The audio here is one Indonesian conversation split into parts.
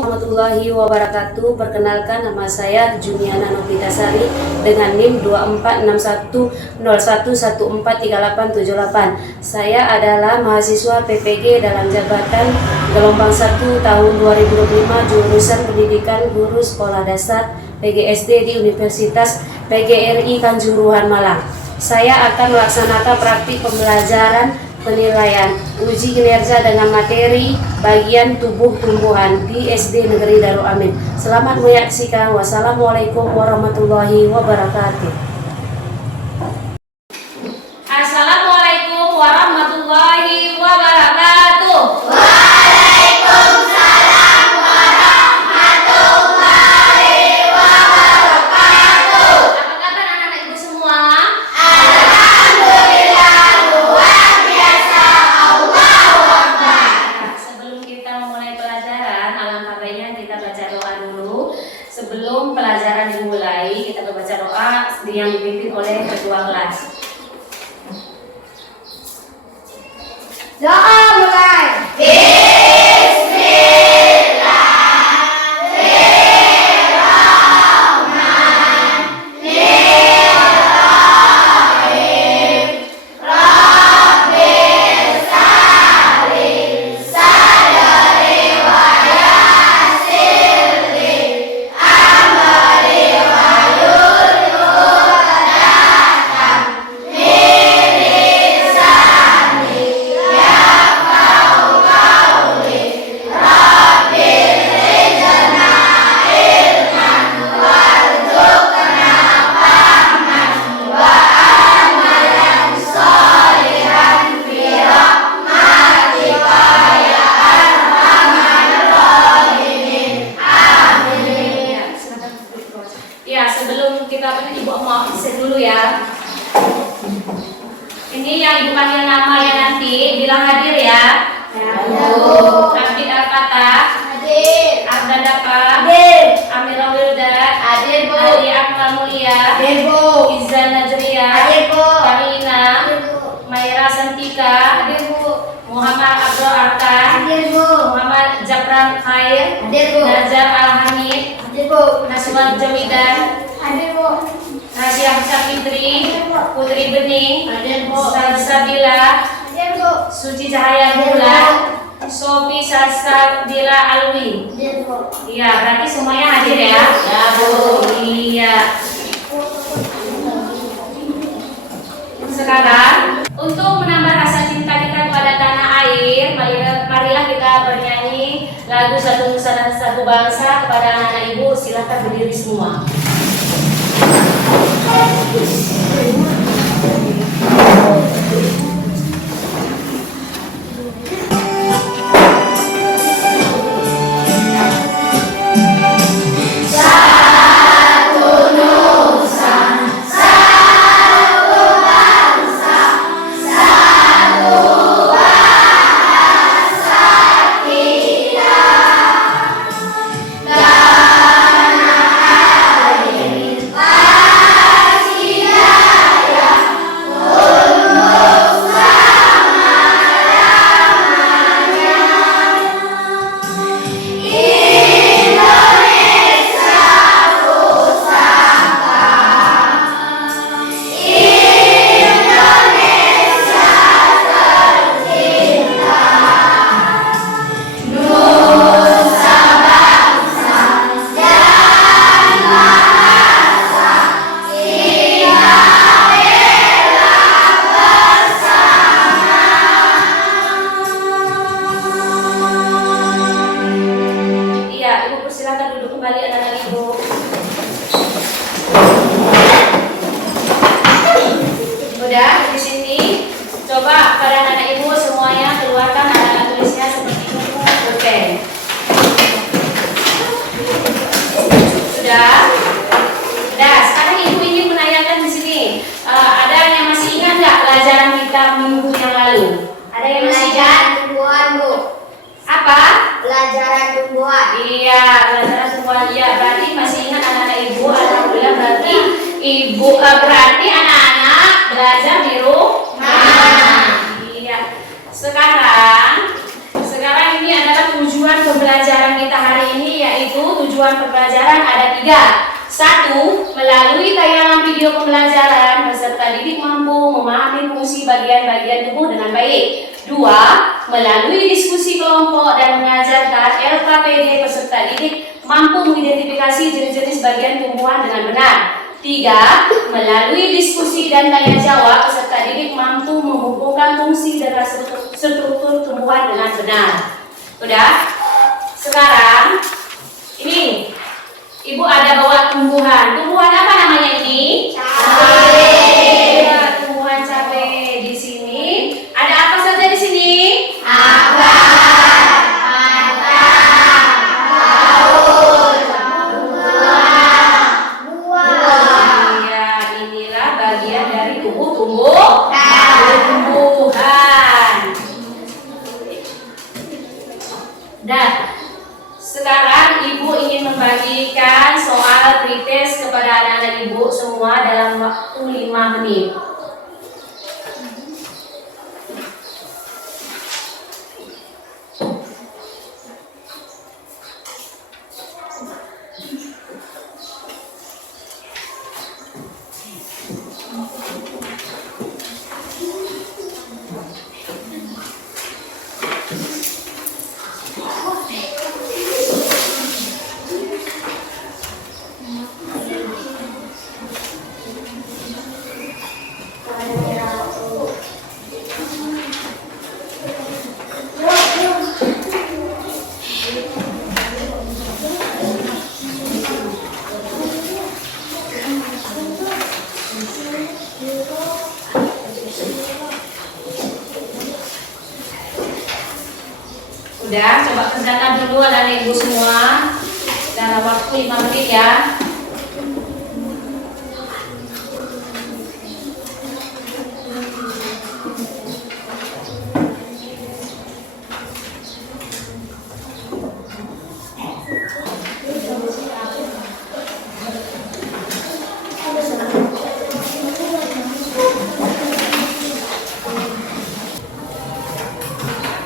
Warahmatullahi wabarakatuh. Perkenalkan, nama saya Juniana Novitasari dengan NIM 246101143878. Saya adalah mahasiswa PPG dalam jabatan gelombang 1 tahun 2025 jurusan Pendidikan Guru Sekolah Dasar PGSD di Universitas PGRI Kanjuruhan Malang. Saya akan melaksanakan praktik pembelajaran penilaian uji kinerja dengan materi bagian tubuh tumbuhan di SD Negeri Darul Amin. Selamat menyaksikan. Wassalamualaikum warahmatullahi wabarakatuh. Assalamualaikum warahmatullahi wabarakatuh. Waalaikumsalam warahmatullahi wabarakatuh. Apa kabar anak-anak ibu semua? Alhamdulillah, luar biasa. Allahu Akbar. Sebelum kita memulai pelajaran, alangkah baiknya kita baca doa dulu. Sebelum pelajaran dimulai, kita baca doa yang dipimpin oleh ketua kelas. Doa mulai. Ya, sebelum kita ibu mau absen dulu ya. Ini yang ibu panggil nama ya nanti, bilang hadir ya. Abid Al-Fatah, Hadir. Abdad Dapa, Hadir. Amirah Wildat, Hadir, Bu. Ali Akmal Mulia, Hadir, Bu. Izza Najriya, Hadir, Bu. Karina, Maira Santika, Hadir, Bu. Muhammad Abdul Arkan, Hadir, Bu. Muhammad Japran Khair, Hadir, Bu. Nazar Al-Hamid, Hadir, Bu. Naswat Jamidan, Hadir, Bu. Nadia Fitri, Putri Bening, Hadir, Bu. Salsabila, Hadir, Bu. Suci Cahaya Bulan, Sofi Salsabila Alwi. Hadir, Bu. Iya, berarti semuanya hadir ya? Ya, Bu. Iya. Sekarang, untuk menambah rasa cinta kita kepada tanah air, marilah kita bernyanyi lagu Satu Nusa dan Satu Bangsa kepada anak-anak ibu. Silakan berdiri semua. Iya, ibu persilakan duduk kembali anak-anak ibu. Udah di sini. Coba pada anak-anak ibu semuanya keluarkan anak-anak tulisnya seperti buku pulpen. Sudah? Sudah. Sekarang ibu ingin menanyakan di sini. Ada yang masih ingat nggak pelajaran kita minggu yang lalu? Ada yang masih ingat? Pelajaran tumbuhan, Bu. Apa? Pelajaran tumbuhan. Iya, pelajaran tumbuhan. Iya, berarti masih ingat anak-anak ibu. Alhamdulillah, berarti berarti anak-anak belajar di rumah. Iya. Sekarang ini adalah tujuan pembelajaran kita hari ini, tujuan pembelajaran ada 3. 1. Melalui tayangan video pembelajaran, peserta didik mampu memahami fungsi bagian-bagian tubuh dengan baik. 2. Melalui diskusi kelompok dan mengajarkan LKPD, peserta didik mampu mengidentifikasi jenis-jenis bagian tumbuhan dengan benar. 3. Melalui diskusi dan tanya jawab, peserta didik mampu menghubungkan fungsi dan struktur tumbuhan dengan benar. Udah? Sekarang ini Ibu ada bawa tumbuhan. Tumbuhan apa namanya ini? Cabai. Ya, tumbuhan cabai. Di sini ada apa saja di sini? Akar, daun, buah. Iya, inilah bagian dari tubuh tumbuhan. Dah. Sekarang Ibu ingin membagikan soal pretest kepada anak-anak Ibu semua dalam waktu 5 menit. Udah, coba kerjakan dulu anak-anak Ibu semua dalam waktu 5 menit ya.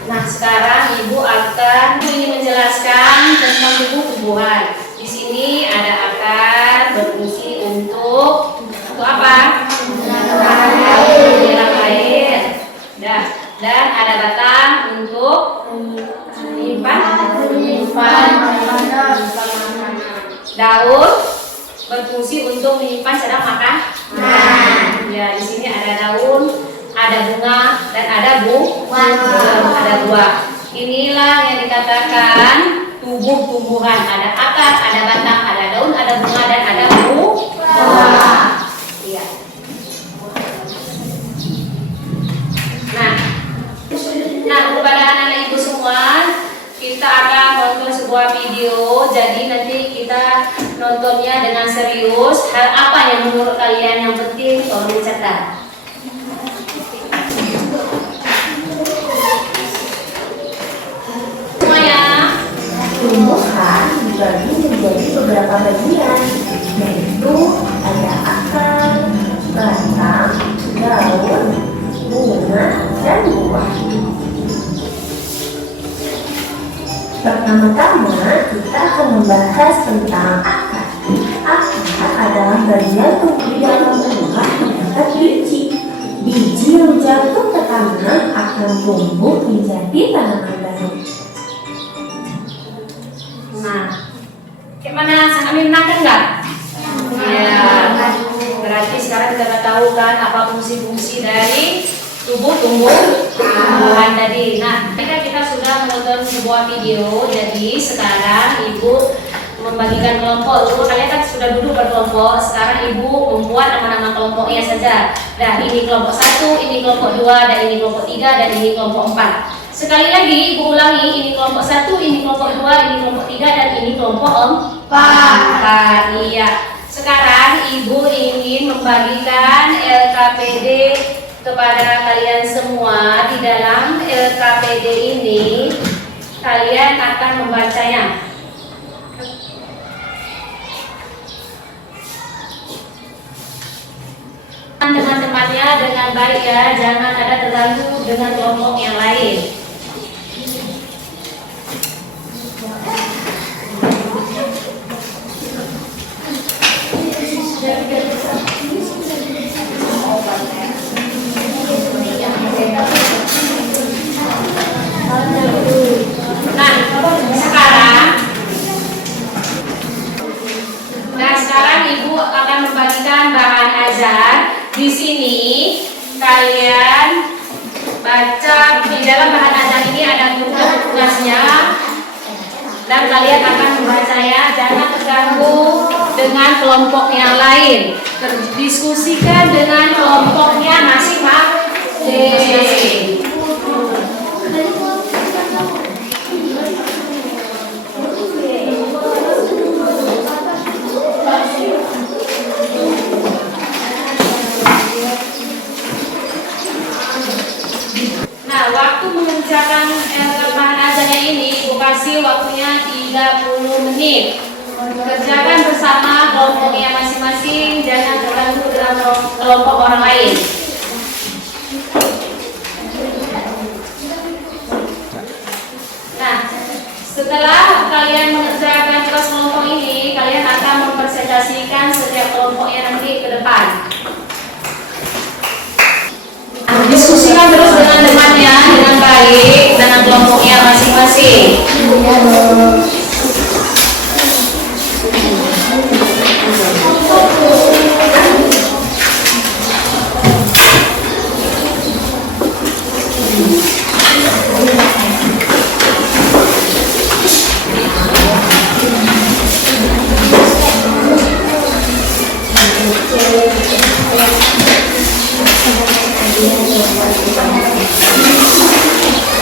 Nah, sekarang Ibu ingin menjelaskan tentang tumbuh-tumbuhan. Di sini ada akar berfungsi untuk apa? Menyerap air. Dan ada batang untuk menyimpan daun berfungsi untuk menyimpan sedang makan. Ya, di sini ada daun, ada bunga, dan ada ada buah. Inilah yang dikatakan tumbuh-tumbuhan. Ada akar, ada batang, ada daun, ada bunga, dan ada buah. Iya. Nah, kepada anak-anak Ibu semua, kita akan nonton sebuah video. Jadi nanti kita nontonnya dengan serius. Hal apa yang menurut kalian yang penting? Tolong dicatat. Tumbuhan dibagi menjadi beberapa bagian, yaitu ada akar, batang, daun, bunga, dan buah. Pertama-tama kita akan membahas tentang akar. Akar adalah bagian tubuh di dalam buah terdapat biji. Biji yang jatuh ke tanah akan tumbuh menjadi tanaman baru. Nah, gimana? Sangat menyenangkan nggak? Ya, berarti sekarang kita udah tahu kan apa fungsi-fungsi dari tumbuhan tadi. Nah, kita sudah menonton sebuah video. Jadi sekarang Ibu membagikan kelompok. Coba kalian kan sudah duduk berkelompok. Sekarang Ibu membuat nama-nama kelompoknya saja. Nah, ini kelompok 1, ini kelompok 2, dan ini kelompok 3, dan ini kelompok 4. Sekali lagi Ibu ulangi, ini kelompok 1, ini kelompok 2, ini kelompok 3, dan ini kelompok 4. Iya. Sekarang Ibu ingin membagikan LKPD kepada kalian semua. Di dalam LKPD ini kalian akan membacanya. Teman-temannya dengan baik ya, jangan ada terganggu dengan kelompok yang lain. kalian baca di dalam bahan azan ini ada tugas-tugasnya dan kalian akan membacanya. Jangan terganggu dengan kelompok yang lain. Diskusikan dengan kelompoknya masing-masing. Nah, waktu mengerjakan bahan azannya ini, Ibu kasih waktunya 30 menit. Kerjakan bersama kelompoknya masing-masing, jangan terganggu dengan kelompok orang lain. Nah, setelah kalian mengerjakan tugas kelompok ini, kalian akan mempresentasikan setiap kelompoknya nanti ke depan. Diskusikan terus dengan temannya dengan baik dengan kelompoknya masing-masing.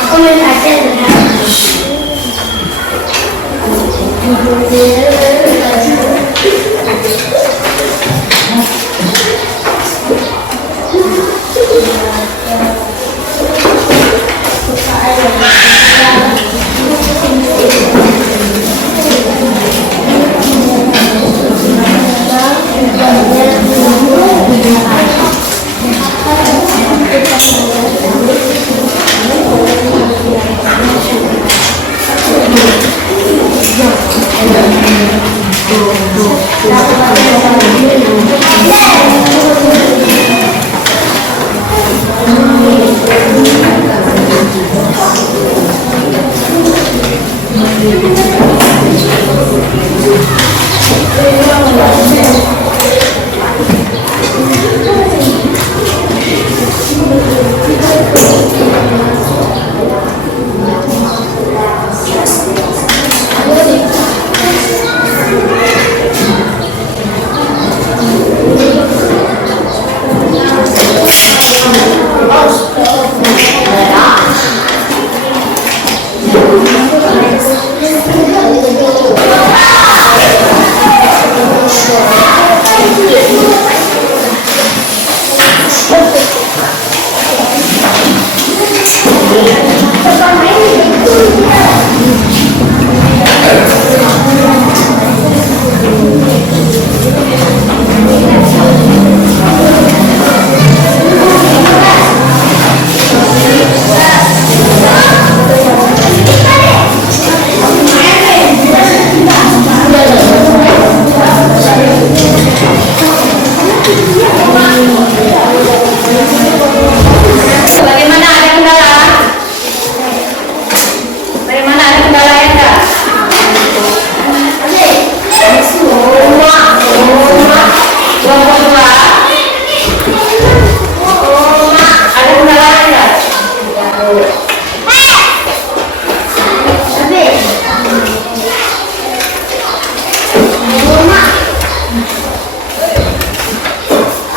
Aku lihat aja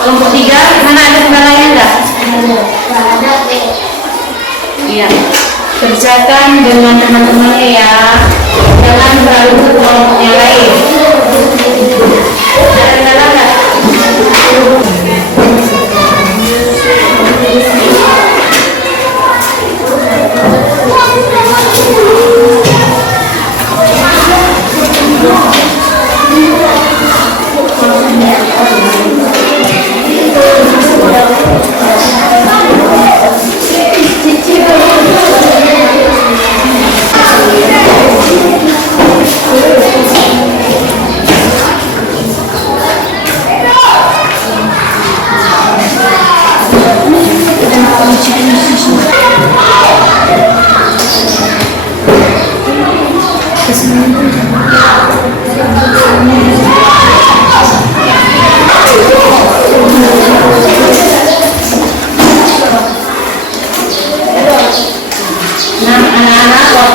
Kelompok 3, mana ada kendalanya enggak? Iya. Kerjakan dengan teman-temannya ya. Jangan terlalu ke kelompok yang lain. Ada kendala enggak?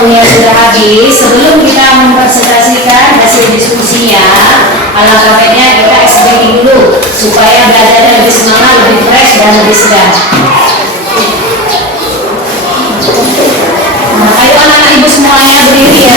waktunya sudah habis. Sebelum kita mempresentasikan hasil diskusinya, alangkah baiknya kita SBI dulu supaya belajarnya lebih semangat, lebih fresh dan lebih segar. Nah, ayo anak-anak ibu semuanya berdiri ya.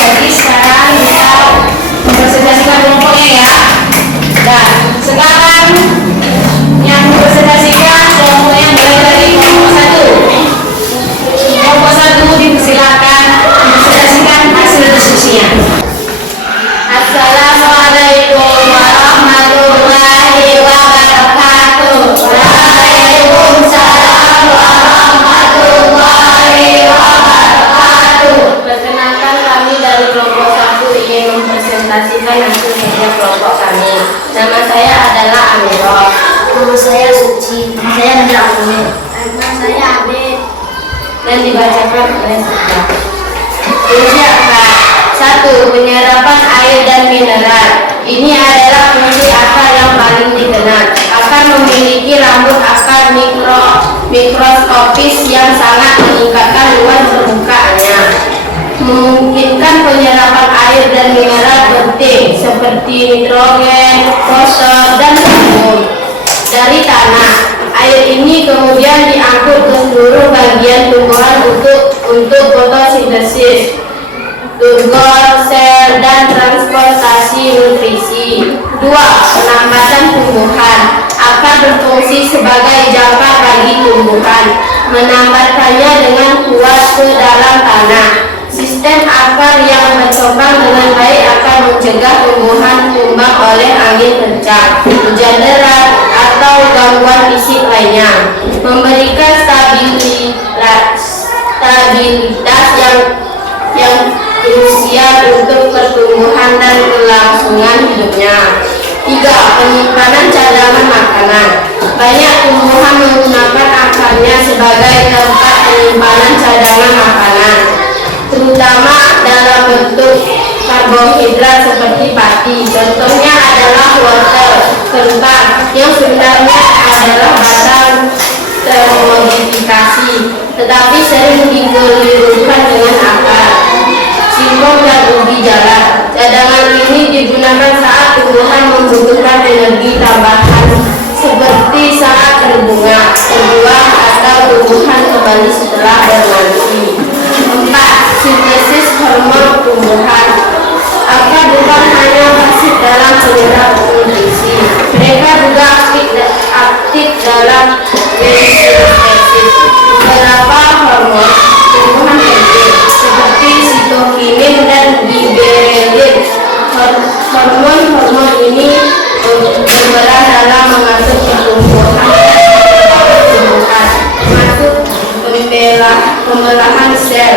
Jadi sekarang kita mempresentasikan kelompoknya ya. Nah, sekarang yang mempresentasikan kelompoknya mulai dari kelompok 1. Kelompok 1 dipersilakan mempresentasikan hasil diskusinya. Assalamualaikum warahmatullahi wabarakatuh. Waalaikumsalam warahmatullahi wabarakatuh. Perkenalkan, kami dari kelompok 1 ingin mempresentasikan hasil kerja kelompok kami. Nama saya adalah Amirah. Nama saya Suci. Saya Nadia Amin. Nama saya Abid. Dan dibacakan oleh Sita. Fungsi akar. 1. Penyerapan air dan mineral. Ini adalah fungsi akar yang paling dikenal. Akar memiliki rambut akar mikroskopis yang sangat meningkatkan luas permukaannya, memungkinkan penyerapan air dan mineral penting seperti nitrogen, fosfor, dan karbon dari tanah. Air ini kemudian diangkut ke seluruh bagian tumbuhan untuk fotosintesis, turgor, sel, dan transportasi nutrisi. 2. Penambatan tumbuhan. Akar berfungsi sebagai jangkar bagi tumbuhan, menambatkannya dengan kuat ke dalam tanah. Sistem akar yang berkembang dengan baik akan mencegah tumbuhan tumbang oleh angin kencang, hujan deras, atau gangguan fisik lainnya, memberikan stabilitas yang krusial untuk pertumbuhan dan kelangsungan hidupnya. 3. Penyimpanan cadangan makanan. Banyak tumbuhan menggunakan akarnya sebagai tempat penyimpanan cadangan makanan, terutama dalam bentuk karbohidrat seperti pati. Contohnya adalah wortel, kentang, yang sebenarnya adalah batang termodifikasi, tetapi sering dikelirukan dengan akar. Singkong dan ubi jalar. Cadangan ini digunakan saat tumbuhan membutuhkan energi tambahan seperti saat berbunga, berbuah, atau tumbuhan kembali setelah bermandi. 4. Sintesis hormon tumbuhan. Akar bukan hanya pasif dalam penyerap nutrisi, mereka juga aktif dalam sintesis beberapa hormon tumbuhan penting seperti sitokinin dan giberelin. Hormon ini berperan dalam mengatur pertumbuhan termasuk pembelahan sel,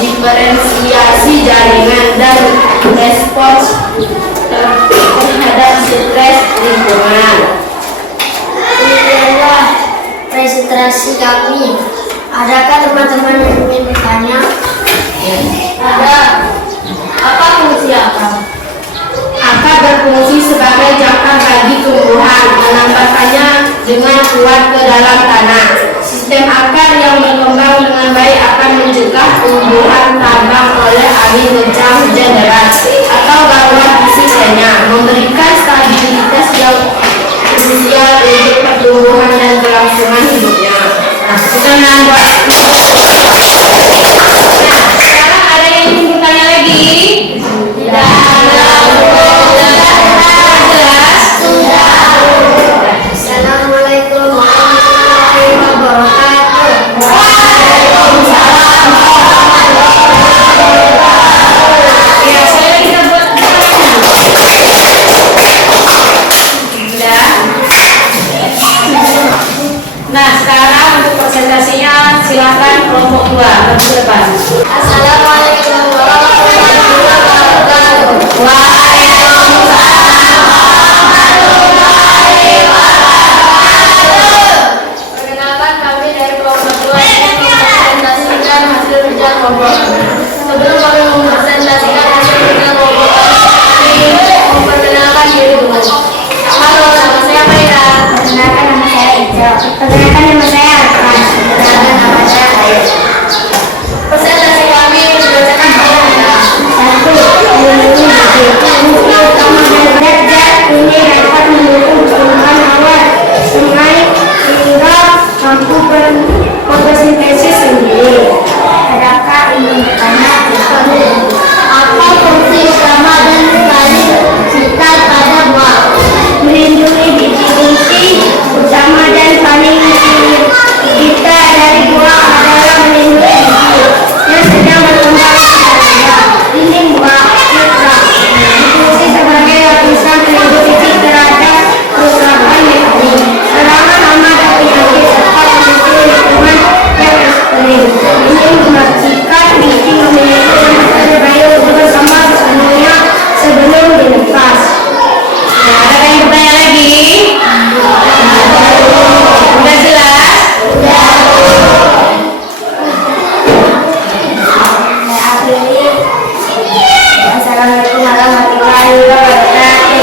diferensiasi jaringan, dan respons terhadap stres lingkungan. Demikianlah presentasi kami. Adakah teman-teman yang ingin bertanya? Ada. Apa fungsi akar? Akar berfungsi sebagai jangkar bagi tumbuhan, menambahkannya dengan kuat ke dalam tanah. Sistem akar yang berkembang dengan baik akan mencegah tumbuhan tambang oleh angin kencang, hujan deras, atau gangguan fisik lainnya, memberikan stabilitas yang krusial untuk pertumbuhan dan kelangsungan hidupnya. Sekarang ada yang ingin bertanya lagi? Tidak. Assalamualaikum warahmatullahi wabarakatuh. Waalaikumsalam warahmatullahi wabarakatuh. Ya, saya kita buat Nah, sekarang untuk presentasinya silakan kelompok 2 ke depan. Assalamualaikum warahmatullahi wabarakatuh. Perkenalkan, kami dari kelompok 2 yang mempresentasikan hasil kerja kelompok kami. Sebelum kami mempresentasikan hasil kerja kelompok kami memperkenalkan diri dulu. Halo, nama saya Maida. Perkenalkan nama saya Ijo. Perkenalkan nama saya Arkan. Perkenalkan nama saya Ayu. Presentasi kami dibacakan oleh Satu, melindungi diri. Fungsi utama belajar ini dapat mendukung pertumbuhan awal sungai hingga mampu berfotosintesis sendiri. Adakah ingin bertanya? Apa fungsi utama dan kali vital pada buah? Melindungi biji inti utama dan paling vital dari buah adalah melindungi biji yang sedang berkembang pada ini buah fitra. Berfungsi sebagai lapisan pelindung biji terhadap kerusakan mekanik, serangan hama dan penyakit serta kondisi lingkungan yang ekstrim. Ini memastikan biji memiliki masa terbaik untuk berkembang sepenuhnya sebelum dilepas. Ada yang bertanya lagi? Udah jelas? Saya akhiri. Assalamualaikum warahmatullahi wabarakatuh.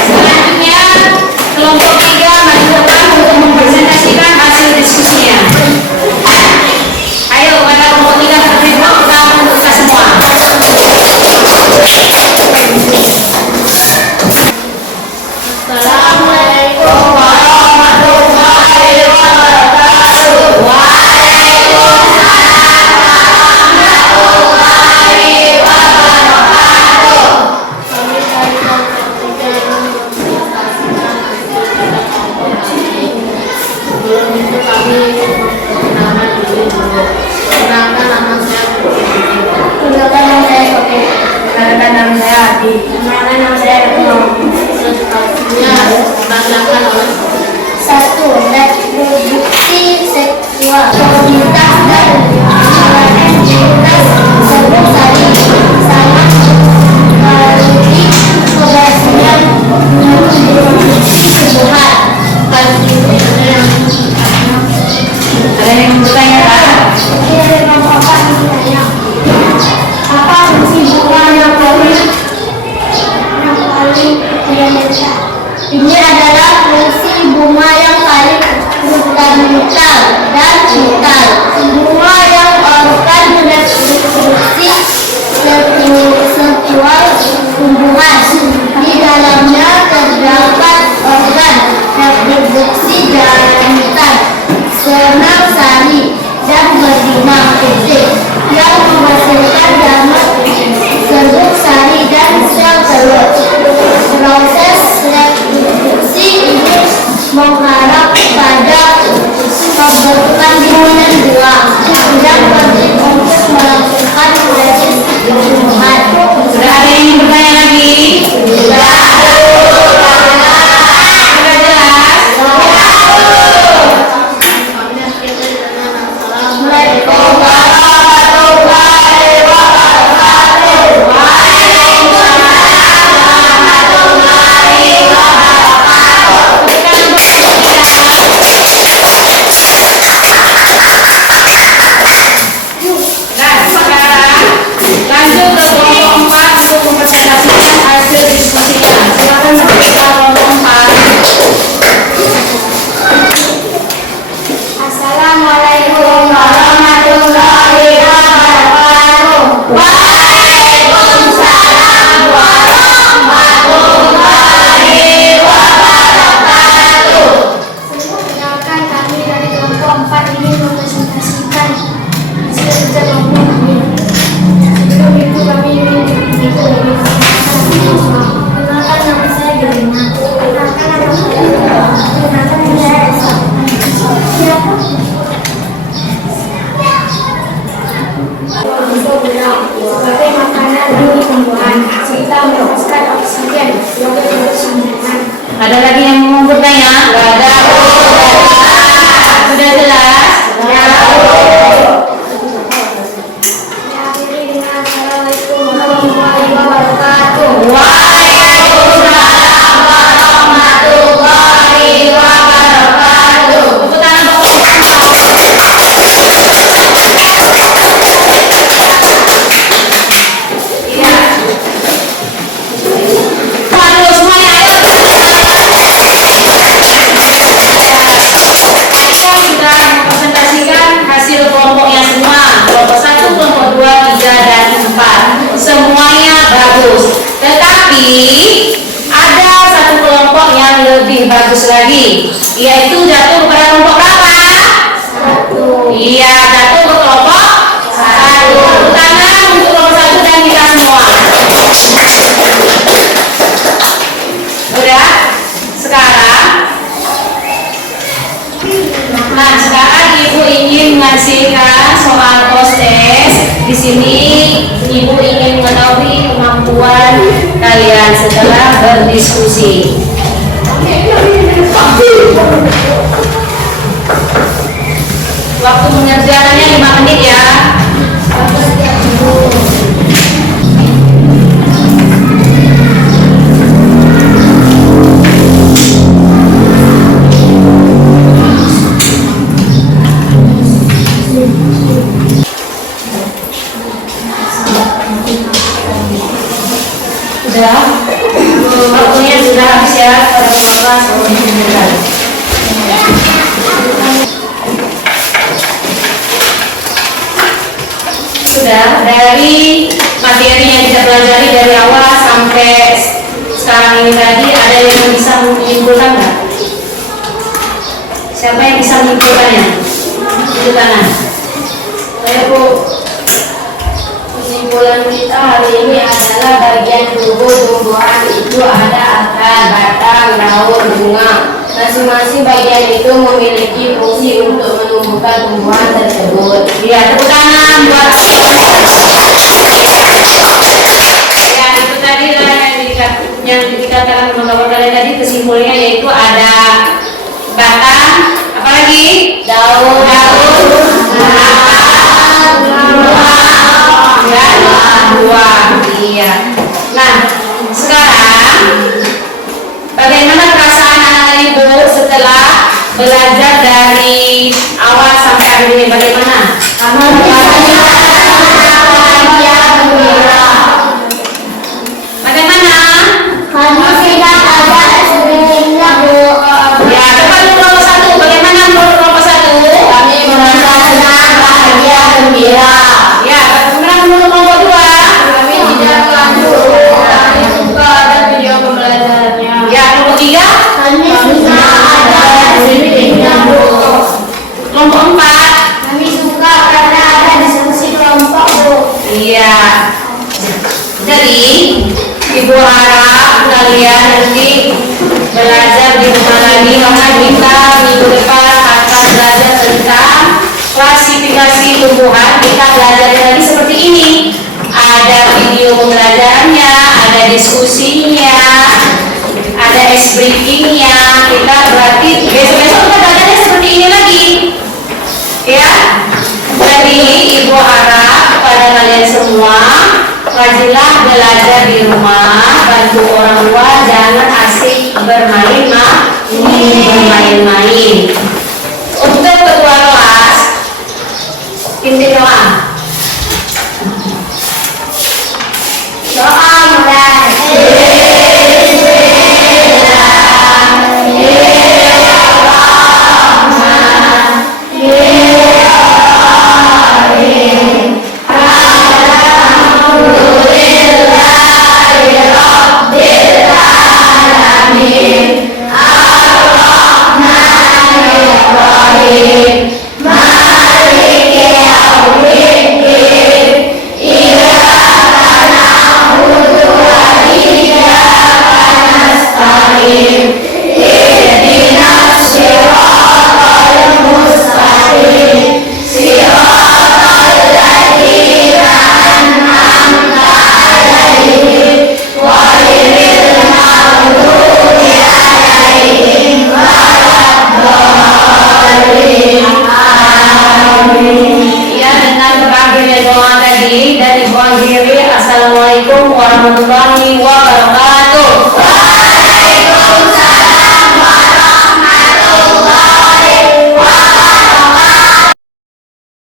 Selanjutnya kelompok 3 maju ke depan untuk mempresentasikan hasil diskusinya. Ayo, pada kelompok 3 bertemu kita membuka semua. Assalamualaikum warahmatullahi wabarakatuh. Kami dari kelompok 3 yang mempresentasikan hasil kerja kelompok kami. Sebelum itu kami memperkenalkan diri dulu. Perkenalkan, nama saya Putri. Perkenalkan nama saya Sofi. Perkenalkan, nama saya Adi. Perkenalkan nama saya Retno. Presentasinya dibacakan oleh Satu, reproduksi seksual, komunitas dan komunitas sebelum saling sama melalui keberhasilan memproduksi tumbuhan. Ada yang bertanya Pak? Apa fungsi bunga yang paling ini adalah fungsi bunga yang paling fundamental dan vital. Bunga yang sebagai makanan dan tumbuhan serta melepaskan oksigen sebagai bentuk sambungan. Ada lagi yang mau bertanya? Nggak ada. Sudah jelas? Ya. Akhiri dengan Assalamualaikum warahmatullahi wabarakatuh. Waalaikumsalam warahmatullahi wabarakatuh. Tepuk tangan untuk Iya. Waduh, semuanya ayo. Eko sudah mempresentasikan hasil kelompoknya semua. Kelompok 1, kelompok 2, 3, dan 4. Semuanya bagus. Tetapi ada satu kelompok yang lebih bagus lagi, yaitu jatuh kepada kelompok berapa? 1. Iya, jatuh ke kelompok 1. Tepuk tangan untuk kelompok 1 dan kita semua. Udah? Sekarang Ibu ingin mengasihkan soal tes. Di sini Ibu ingin mengetahui kemampuan kalian setelah berdiskusi. Waktu mengerjakannya 5 menit ya. Sudah? Waktunya sudah habis ya. Sudah, dari materi yang kita pelajari dari awal sampai sekarang ini tadi, ada yang bisa menyimpulkan nggak? Siapa yang bisa menyimpulkannya? Tunjuk tangan. Ayo Bu. Kesimpulan kita hari ini adalah bagian tubuh tumbuhan itu ada akar, batang, daun, bunga. Masing-masing bagian itu memiliki fungsi untuk menumbuhkan tumbuhan tersebut. Ya, tepuk tangan buat. Ya, itu tadi lah yang dikatakan teman-teman kalian tadi, kesimpulannya yaitu ada batang, apalagi daun, buah. Iya. Nah, sekarang bagaimana perasaan anak Ibu setelah belajar dari awal sampai akhir ini? Bagaimana? Bagaimana? Kami tidak ada sebenarnya Bu. Ya, coba dulu kelompok 1. Bagaimana menurut kelompok 1? Kami merasa senang, bahagia, gembira. Ya, bagaimana menurut kelompok 2? Kami tidak mengantuk. Kami suka dan video pembelajarannya. Ya, kelompok 3? Kami suka ada sebenarnya Bu. Kelompok 4? Kami suka karena ada diskusi kelompok Bu. Iya. Jadi, Ibu harap kalian nanti belajar di rumah lagi, karena kita minggu depan akan belajar tentang klasifikasi tumbuhan. Kita belajar lagi seperti ini. Ada video pembelajarannya, ada diskusinya, ada briefingnya. Kita berarti besok-besok kita belajarnya seperti ini lagi. Ya. Jadi Ibu harap kepada kalian semua, rajinlah belajar di rumah, bantu orang tua, jangan asik bermain-main.